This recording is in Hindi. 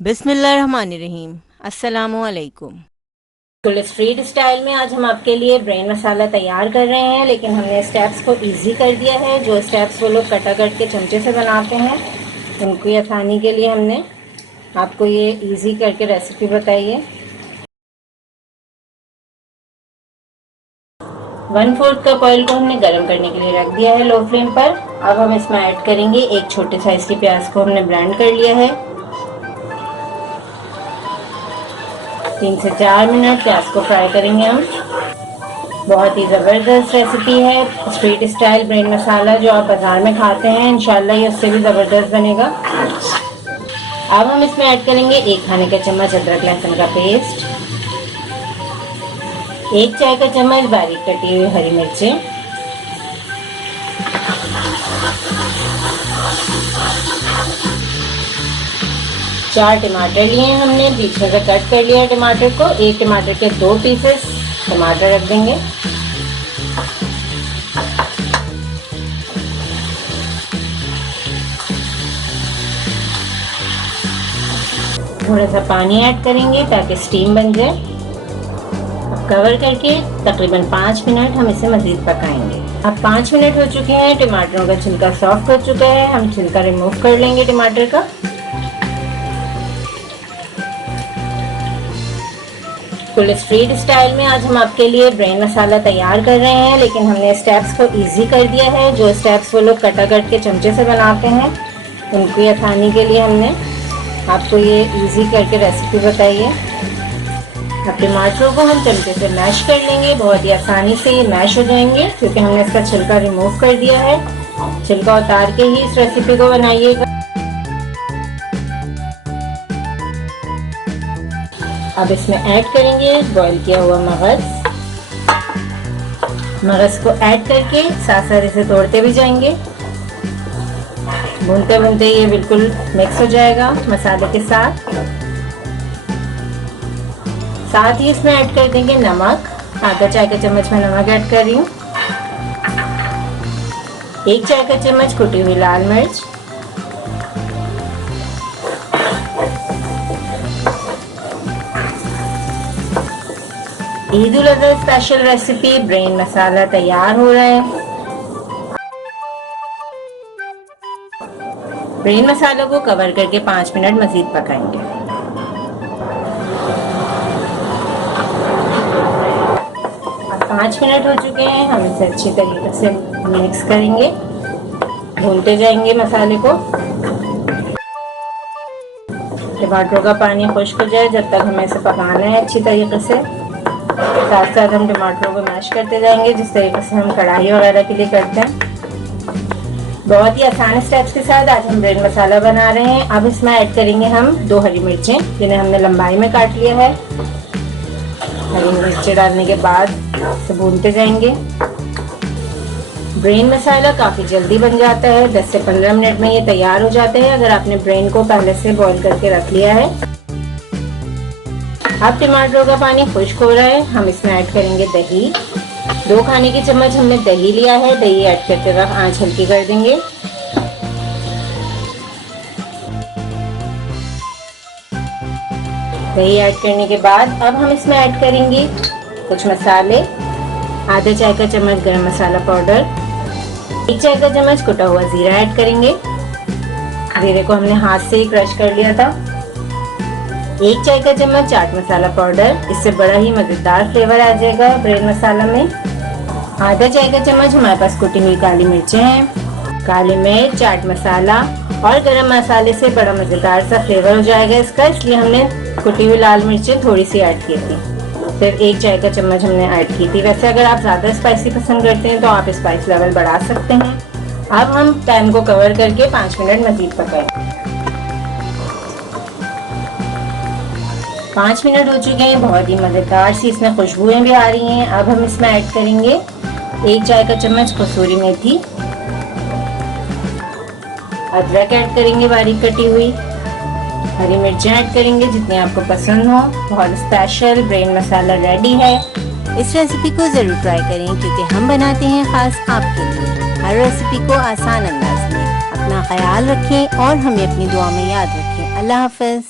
बिस्मिल्लाहिर्रहमानिर्रहीम। अस्सलामुअलैकुम। बिल्कुल स्ट्रीट स्टाइल में आज हम आपके लिए ब्रेन मसाला तैयार कर रहे हैं, लेकिन हमने स्टेप्स को इजी कर दिया है। जो स्टेप्स वो लोग कटा कट के चमचे से बनाते हैं, उनकी आसानी के लिए हमने आपको ये इजी करके रेसिपी बताई है। 1/4 कप ऑयल को हमने गर्म करने के लिए रख दिया है लो फ्लेम पर। अब हम इसमें ऐड करेंगे एक छोटे साइज की प्याज को हमने ब्लेंड कर लिया है। 3 से 4 मिनट प्याज को फ्राई करेंगे हम। बहुत ही ज़बरदस्त रेसिपी है स्ट्रीट स्टाइल ब्रेन मसाला, जो आप बाज़ार में खाते हैं इंशाल्लाह ये उससे भी ज़बरदस्त बनेगा। अब हम इसमें ऐड करेंगे 1 खाने का चम्मच अदरक लहसुन का पेस्ट, 1 चाय का चम्मच बारीक कटी हुई हरी मिर्चें, 4 टमाटर लिए हैं हमने, बीच में से कट कर लिया टमाटर को। एक टमाटर के 2 पीसेस टमाटर रख देंगे। थोड़ा सा पानी ऐड करेंगे ताकि स्टीम बन जाए। अब कवर करके तकरीबन 5 मिनट हम इसे मज़ीद पकाएंगे। अब 5 मिनट हो चुके हैं, टमाटरों का छिलका सॉफ्ट हो चुका है। हम छिलका रिमूव कर लेंगे टमाटर का। फुल स्ट्रीट स्टाइल में आज हम आपके लिए ब्रेन मसाला तैयार कर रहे हैं, लेकिन हमने स्टेप्स को इजी कर दिया है। जो स्टेप्स वो लोग कटा कट के चमचे से बनाते हैं, उनकी आसानी के लिए हमने आपको ये इजी करके रेसिपी बताई है। अब टमाटरों को हम चमचे से मैश कर लेंगे। बहुत ही आसानी से ये मैश हो जाएंगे क्योंकि हमने इसका छिलका रिमूव कर दिया है। छिलका उतार के ही इस रेसिपी को बनाइएगा। अब इसमें ऐड करेंगे बॉईल किया हुआ मगज को ऐड करके साथ साथ इसे तोड़ते भी जाएंगे। भूनते भूनते ये बिल्कुल मिक्स हो जाएगा मसाले के साथ। साथ ही इसमें ऐड कर देंगे नमक। आधा चाय का चम्मच में नमक ऐड कर रही हूँ। 1 चाय का चम्मच कुटी हुई लाल मिर्च, Eid ul Azha special recipe brain मसाला तैयार हो रहा है। ब्रेन मसाला को कवर करके 5 मिनट मजीद पकाएंगे। अब 5 मिनट हो चुके हैं, हम इसे अच्छी तरीके से मिक्स करेंगे, भूनते जाएंगे मसाले को। टमाटरों का पानी खुश्क हो जाए जब तक हमें इसे पकाना है अच्छी तरीके से। साथ साथ हम टमाटरों को मैश करते जाएंगे जिस तरीके से हम कढ़ाई वगैरह के लिए करते हैं। बहुत ही आसान स्टेप्स के साथ आज हम ब्रेन मसाला बना रहे हैं। अब इसमें ऐड करेंगे हम 2 हरी मिर्चें, जिन्हें हमने लंबाई में काट लिया है। हरी मिर्चें डालने के बाद इसे भूनते जाएंगे। ब्रेन मसाला काफ़ी जल्दी बन जाता है, 10 से 15 मिनट में ये तैयार हो जाते हैं अगर आपने ब्रेन को पहले से बॉईल करके रख लिया है। अब टमाटरों का पानी खुश्क हो रहा है, हम इसमें ऐड करेंगे दही। 2 खाने की चम्मच हमने दही लिया है। दही ऐड करते वक्त आंच हल्की कर देंगे। दही ऐड करने के बाद अब हम इसमें ऐड करेंगे कुछ मसाले। आधा चाय का चम्मच गरम मसाला पाउडर, 1 चाय का चम्मच कुटा हुआ जीरा ऐड करेंगे। जीरे को हमने हाथ से ही क्रश कर लिया था। 1 चाय का चम्मच चाट मसाला पाउडर, इससे बड़ा ही मजेदार फ्लेवर आ जाएगा ब्रेन मसाला में। आधा चाय का चम्मच हमारे पास कुटी हुई काली मिर्चें हैं। काली मिर्च, चाट मसाला और गरम मसाले से बड़ा मजेदार सा फ्लेवर हो जाएगा इसका, इसलिए हमने कुटी हुई लाल मिर्चें थोड़ी सी ऐड की थी। फिर 1 चाय का चम्मच हमने ऐड की थी। वैसे अगर आप ज़्यादा स्पाइसी पसंद करते हैं तो आप स्पाइस लेवल बढ़ा सकते हैं। अब हम पैन को कवर करके 5 मिनट मजीद पकाएंगे। 5 मिनट हो चुके हैं, बहुत ही मज़ेदार सी इसमें खुशबुएं भी आ रही हैं। अब हम इसमें ऐड करेंगे 1 चाय का चम्मच कसूरी मेथी, अदरक ऐड करेंगे बारीक कटी हुई, हरी मिर्चें ऐड करेंगे जितनी आपको पसंद हो। बहुत स्पेशल ब्रेन मसाला रेडी है। इस रेसिपी को ज़रूर ट्राई करें क्योंकि हम बनाते हैं ख़ास आपके लिए, हर रेसिपी को आसान अंदाज में। अपना ख्याल रखें और हमें अपनी दुआ में याद रखें। अल्लाह हाफ़िज़।